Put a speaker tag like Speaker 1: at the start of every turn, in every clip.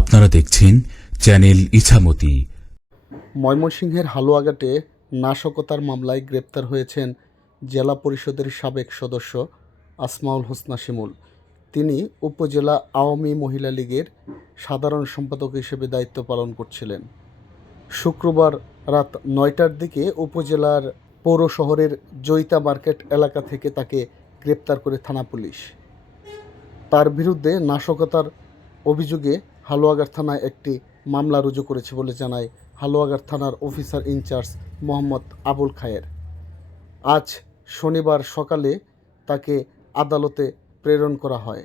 Speaker 1: আপনারা দেখছেন চ্যানেল ইছামতি।
Speaker 2: ময়মনসিংহের হালুয়াঘাটে নাশকতার মামলায় গ্রেপ্তার হয়েছেন জেলা পরিষদের সাবেক সদস্য আসমাউল হোসনা শিমুল। তিনি উপজেলা আওয়ামী মহিলা লীগের সাধারণ সম্পাদক হিসেবে দায়িত্ব পালন করছিলেন। শুক্রবার রাত নয়টার দিকে উপজেলার পৌর শহরের জৈতা মার্কেট এলাকা থেকে তাকে গ্রেপ্তার করে থানা পুলিশ। তার বিরুদ্ধে নাশকতার অভিযোগে হালুয়াঘাট থানায় একটি মামলা রুজু করেছে বলে জানায় হালুয়াগার থানার officer in charge Mohammad Abul Khayer. আজ শনিবার সকালে তাকে আদালতে প্রেরণ করা হয়।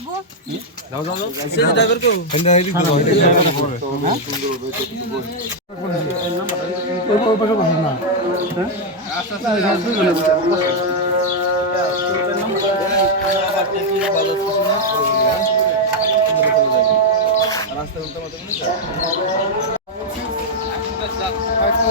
Speaker 3: আবু দাও
Speaker 4: দাও সেই ড্রাইভার কো হ্যাঁ হেলি দাও সুন্দর হবে ওই ওই পাশে বসো না হ্যাঁ আচ্ছা রাস্তা উল্টা মতো না ভাই